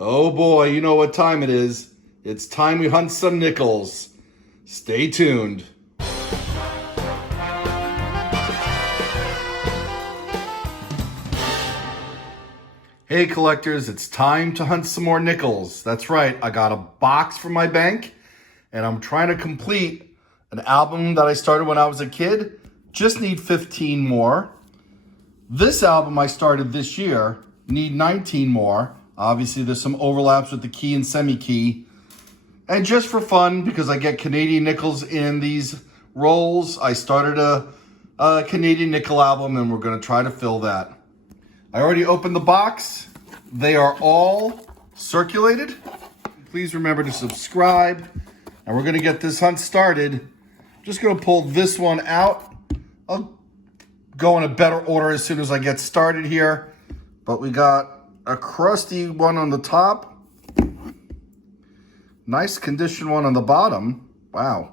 Oh boy, you know what time it is. It's time we hunt some nickels. Stay tuned. Hey collectors, it's time to hunt some more nickels. That's right, I got a box from my bank and I'm trying to complete an album that I started when I was a kid. Just need 15 more. This album I started this year, need 19 more. Obviously there's some overlaps with the key and semi-key. And just for fun, because I get Canadian nickels in these rolls, I started a Canadian nickel album and we're gonna try to fill that. I already opened the box. They are all circulated. Please remember to subscribe. And we're gonna get this hunt started. Just gonna pull this one out. I'll go in a better order as soon as I get started here. But we got a crusty one on the top. Nice condition one on the bottom. Wow.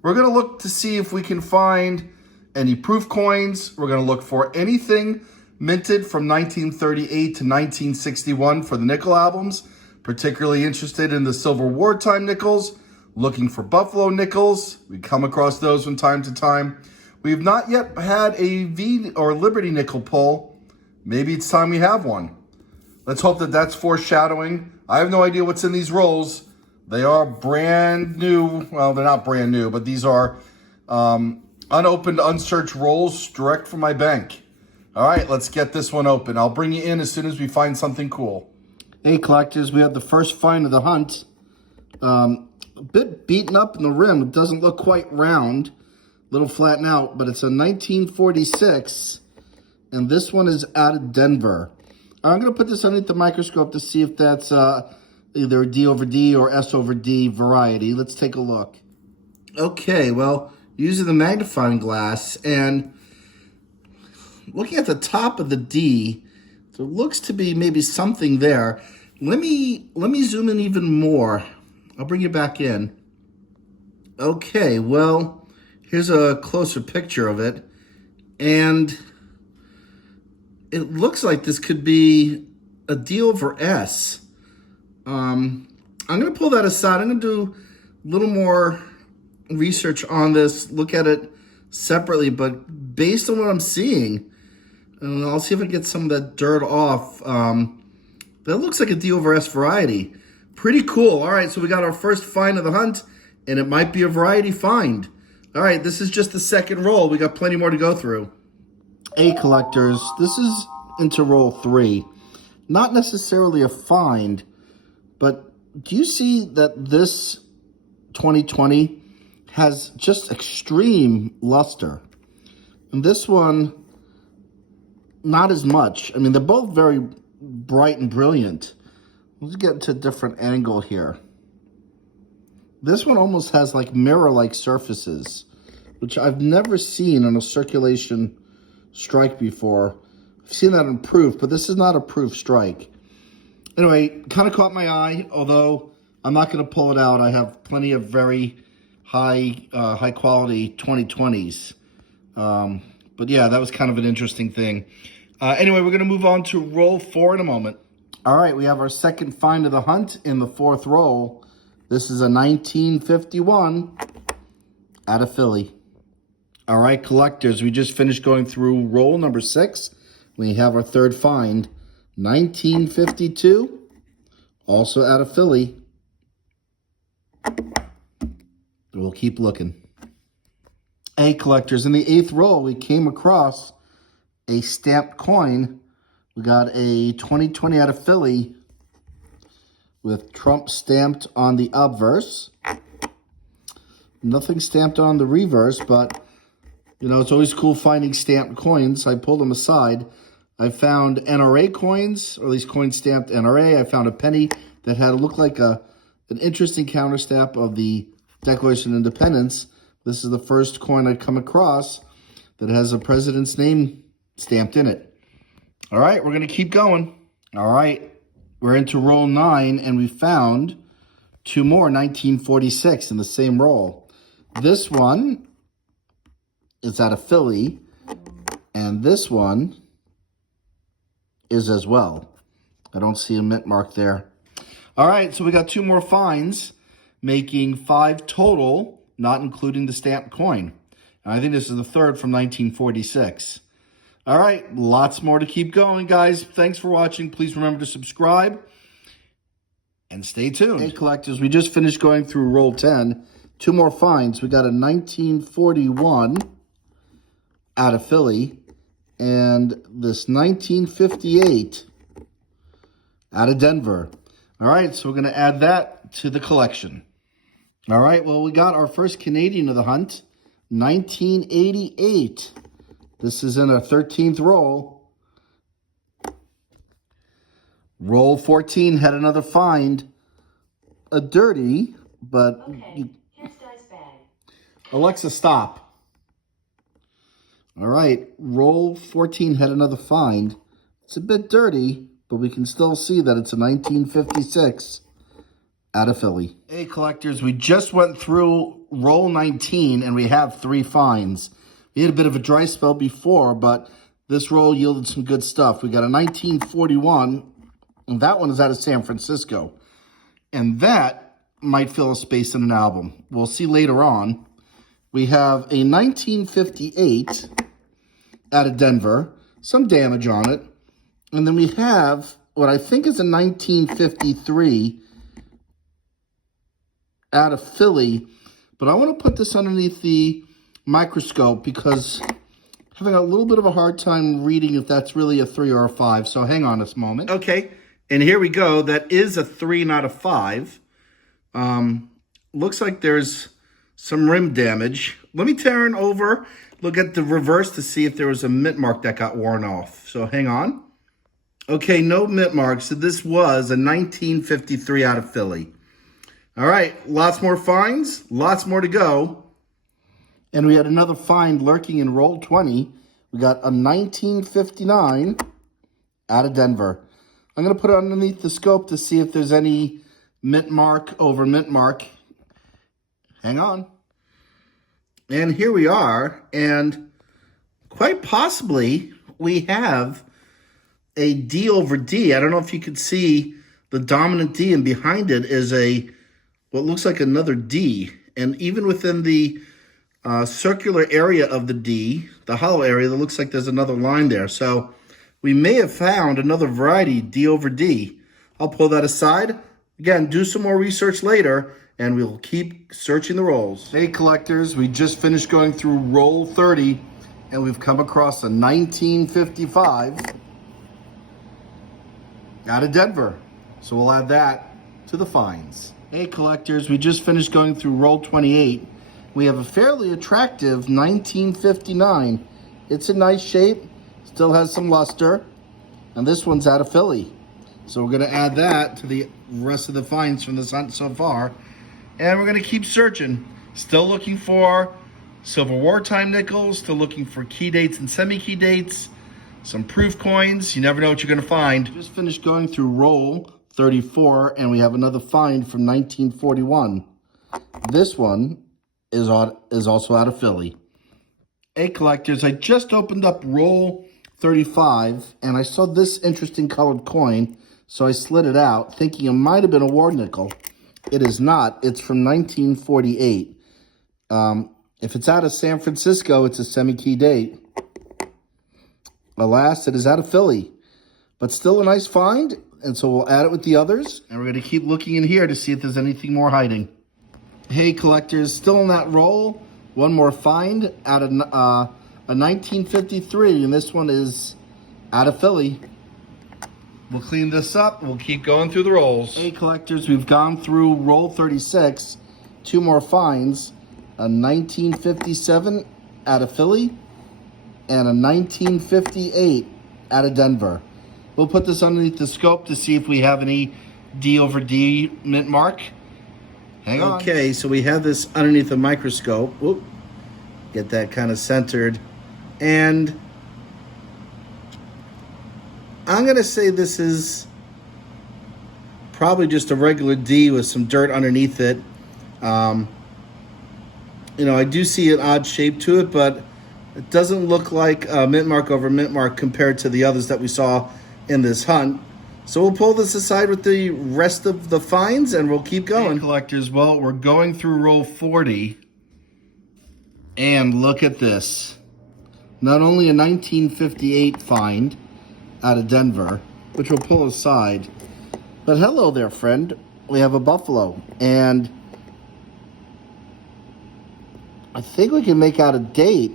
We're gonna look to see if we can find any proof coins. We're gonna look for anything minted from 1938 to 1961 for the nickel albums. Particularly interested in the Civil War time nickels. Looking for Buffalo nickels. We come across those from time to time. We've not yet had a V or Liberty nickel pull. Maybe it's time we have one. Let's hope that that's foreshadowing. I have no idea what's in these rolls. They are brand new. Well, they're not brand new, but these are unopened, unsearched rolls direct from my bank. All right, let's get this one open. I'll bring you in as soon as we find something cool. Hey, collectors, we have the first find of the hunt. A bit beaten up in the rim. It doesn't look quite round. A little flattened out, but it's a 1946, and this one is out of Denver. I'm going to put this underneath the microscope to see if that's either a D over D or S over D variety. Let's take a look. Okay, well, using the magnifying glass and looking at the top of the D, there looks to be maybe something there. Let me zoom in even more. I'll bring you back in. Okay, well, here's a closer picture of it. And it looks like this could be a D over S. I'm going to pull that aside. I'm going to do a little more research on this, look at it separately, but based on what I'm seeing, and I'll see if I can get some of that dirt off. That looks like a D over S variety. Pretty cool. All right, so we got our first find of the hunt, and it might be a variety find. All right, this is just the second roll. We got plenty more to go through. Hey, collectors, this is into roll 3. Not necessarily a find, but do you see that this 2020 has just extreme luster? And this one, not as much. I mean, they're both very bright and brilliant. Let's get into a different angle here. This one almost has like mirror-like surfaces, which I've never seen on a circulation strike before. I've seen that in proof, but this is not a proof strike. Anyway, kind of caught my eye, although I'm not going to pull it out. I have plenty of very high quality 2020s. But yeah, that was kind of an interesting thing. Anyway, we're going to move on to roll 4 in a moment. All right, we have our second find of the hunt in the 4th roll. This is a 1951 out of Philly. All right, collectors, we just finished going through roll number 6. We have our third find, 1952, also out of Philly. We'll keep looking. Hey, collectors, in the 8th roll, we came across a stamped coin. We got a 2020 out of Philly with Trump stamped on the obverse. Nothing stamped on the reverse, but, you know, it's always cool finding stamped coins. I pulled them aside. I found NRA coins, or at least coins stamped NRA. I found a penny that had looked like an interesting counterstamp of the Declaration of Independence. This is the first coin I'd come across that has a president's name stamped in it. All right, we're going to keep going. All right, we're into roll 9, and we found 2 more 1946 in the same roll. This one is out of Philly, and this one is as well. I don't see a mint mark there. All right, so we got 2 more finds, making 5 total, not including the stamped coin. And I think this is the 3rd from 1946. All right, lots more to keep going, guys. Thanks for watching. Please remember to subscribe and stay tuned. Hey, collectors, we just finished going through roll 10. 2 more finds. We got a 1941 out of Philly and this 1958 out of Denver. All right, so we're going to add that to the collection. All right, well, we got our first Canadian of the hunt, 1988. This is in our 13th roll. Roll 14 had another find. A dirty, but... Okay, here's Dice Bag. Alexa, stop. All right, roll 14 had another find. It's a bit dirty, but we can still see that it's a 1956 out of Philly. Hey, collectors, we just went through roll 19, and we have 3 finds. We had a bit of a dry spell before, but this roll yielded some good stuff. We got a 1941, and that one is out of San Francisco. And that might fill a space in an album. We'll see later on. We have a 1958 out of Denver, some damage on it. And then we have what I think is a 1953 out of Philly. But I want to put this underneath the microscope because I'm having a little bit of a hard time reading if that's really a 3 or a 5. So hang on a moment. Okay, and here we go. That is a 3, not a 5. Looks like there's some rim damage. Let me turn over, look at the reverse to see if there was a mint mark that got worn off. So hang on. Okay, no mint mark. So this was a 1953 out of Philly. All right, lots more finds, lots more to go. And we had another find lurking in roll 20. We got a 1959 out of Denver. I'm going to put it underneath the scope to see if there's any mint mark over mint mark. Hang on. And here we are. And quite possibly we have a D over D. I don't know if you could see the dominant D, and behind it is what looks like another D. And even within the circular area of the D, the hollow area, that looks like there's another line there. So we may have found another variety, D over D. I'll pull that aside. Again, do some more research later, and we'll keep searching the rolls. Hey, collectors, we just finished going through roll 30, and we've come across a 1955 out of Denver. So we'll add that to the finds. Hey, collectors, we just finished going through roll 28. We have a fairly attractive 1959. It's a nice shape, still has some luster, and this one's out of Philly. So we're going to add that to the rest of the finds from this hunt so far. And we're going to keep searching. Still looking for Civil War time nickels, still looking for key dates and semi-key dates, some proof coins. You never know what you're going to find. Just finished going through roll 34, and we have another find from 1941. This one is also out of Philly. Hey, collectors, I just opened up roll 35, and I saw this interesting colored coin, so I slid it out, thinking it might have been a war nickel. It is not. It's from 1948. If it's out of San Francisco, it's a semi-key date. Alas, it is out of Philly, but still a nice find, and so we'll add it with the others, and we're going to keep looking in here to see if there's anything more hiding. Hey, collectors, still in that roll. One more find out of a 1953, and this one is out of Philly. We'll clean this up. We'll keep going through the rolls. Hey, collectors, we've gone through roll 36. 2 more finds. A 1957 out of Philly and a 1958 out of Denver. We'll put this underneath the scope to see if we have any D over D mint mark. Hang on. Okay, so we have this underneath the microscope. Whoop. Get that kind of centered. And I'm going to say this is probably just a regular D with some dirt underneath it. You know, I do see an odd shape to it, but it doesn't look like mint mark over mint mark compared to the others that we saw in this hunt. So we'll pull this aside with the rest of the finds and we'll keep going. Hey, collectors, well, we're going through roll 40. And look at this. Not only a 1958 find out of Denver, which we'll pull aside, but hello there, friend. We have a buffalo. And I think we can make out a date.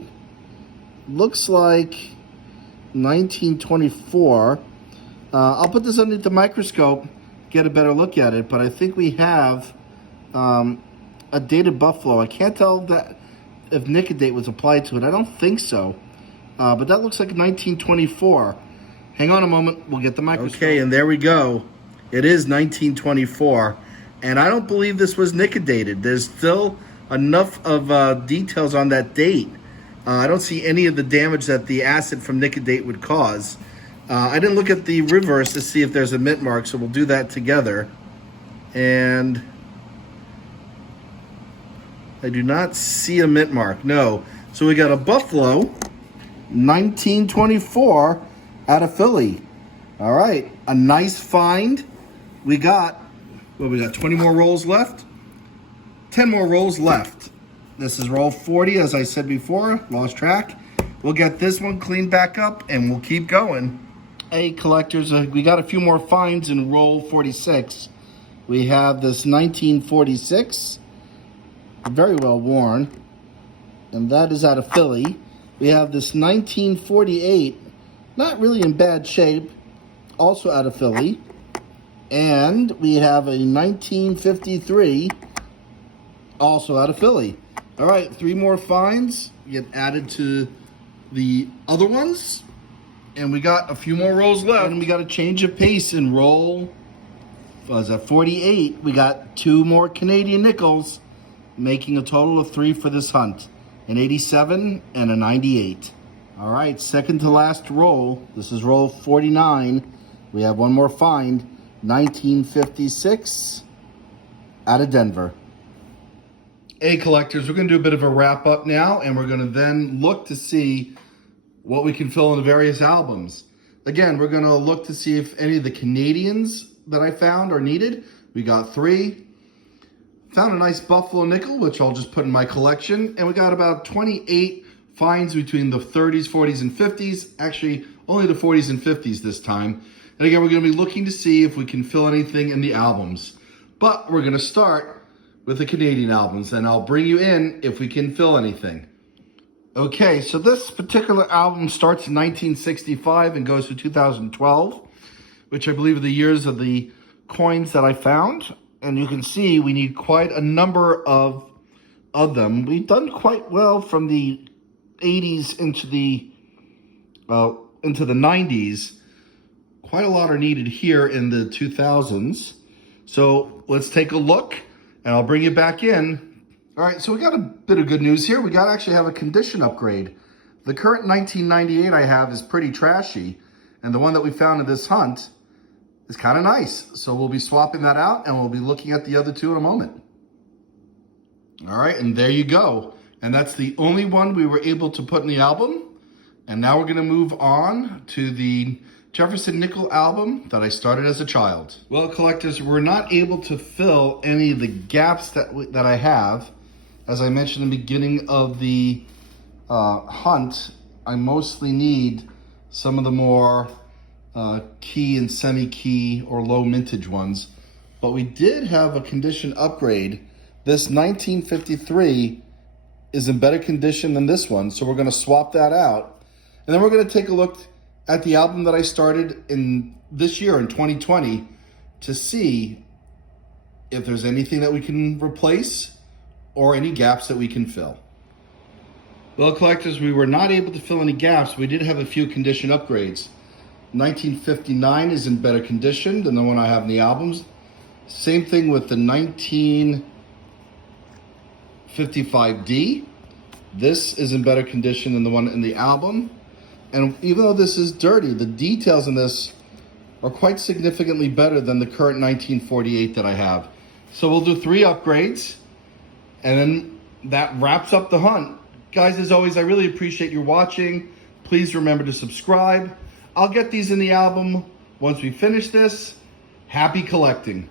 Looks like 1924. I'll put this underneath the microscope, get a better look at it, but I think we have a dated buffalo. I can't tell that if Nickel was applied to it. I don't think so, but that looks like 1924. Hang on a moment, we'll get the microscope. Okay, and there we go. It is 1924, and I don't believe this was Nickel dated. There's still enough of details on that date. I don't see any of the damage that the acid from Nickel would cause. I didn't look at the reverse to see if there's a mint mark, so we'll do that together. And I do not see a mint mark, no. So we got a buffalo, 1924, out of Philly. All right, a nice find. We got 20 more rolls left? 10 more rolls left. This is roll 40, as I said before, lost track. We'll get this one cleaned back up and we'll keep going. Hey, collectors, we got a few more finds in roll 46. We have this 1946, very well worn, and that is out of Philly. We have this 1948, not really in bad shape, also out of Philly. And we have a 1953, also out of Philly. All right, 3 more finds get added to the other ones. And we got a few more rolls left. And we got a change of pace in roll, 48. We got 2 more Canadian nickels, making a total of 3 for this hunt. An 87 and a 98. All right, second to last roll. This is roll 49. We have 1 more find, 1956, out of Denver. Hey, collectors, we're going to do a bit of a wrap up now, and we're going to then look to see what we can fill in the various albums. Again, we're going to look to see if any of the Canadians that I found are needed. We got 3. Found a nice buffalo nickel, which I'll just put in my collection. And we got about 28 finds between the 30s, 40s, and 50s. Actually, only the 40s and 50s this time. And again, we're going to be looking to see if we can fill anything in the albums. But we're going to start with the Canadian albums, and I'll bring you in if we can fill anything. Okay, so this particular album starts in 1965 and goes to 2012, which I believe are the years of the coins that I found. And you can see we need quite a number of them. We've done quite well from the 80s into the 90s. Quite a lot are needed here in the 2000s. So let's take a look, and I'll bring you back in. All right, so we got a bit of good news here. We got to actually have a condition upgrade. The current 1998 I have is pretty trashy, and the one that we found in this hunt is kind of nice. So we'll be swapping that out, and we'll be looking at the other 2 in a moment. All right, and there you go. And that's the only one we were able to put in the album. And now we're going to move on to the Jefferson Nickel album that I started as a child. Well, collectors, we're not able to fill any of the gaps that I have. As I mentioned in the beginning of the hunt, I mostly need some of the more key and semi-key or low mintage ones. But we did have a condition upgrade. This 1953 is in better condition than this one, so we're going to swap that out. And then we're going to take a look at the album that I started in this year, in 2020, to see if there's anything that we can replace or any gaps that we can fill. Well, collectors, we were not able to fill any gaps. We did have a few condition upgrades. 1959 is in better condition than the one I have in the albums. Same thing with the 1955D. This is in better condition than the one in the album. And even though this is dirty, the details in this are quite significantly better than the current 1948 that I have. So we'll do 3 upgrades, and then that wraps up the hunt. Guys, as always, I really appreciate you watching. Please remember to subscribe. I'll get these in the album once we finish this, happy collecting.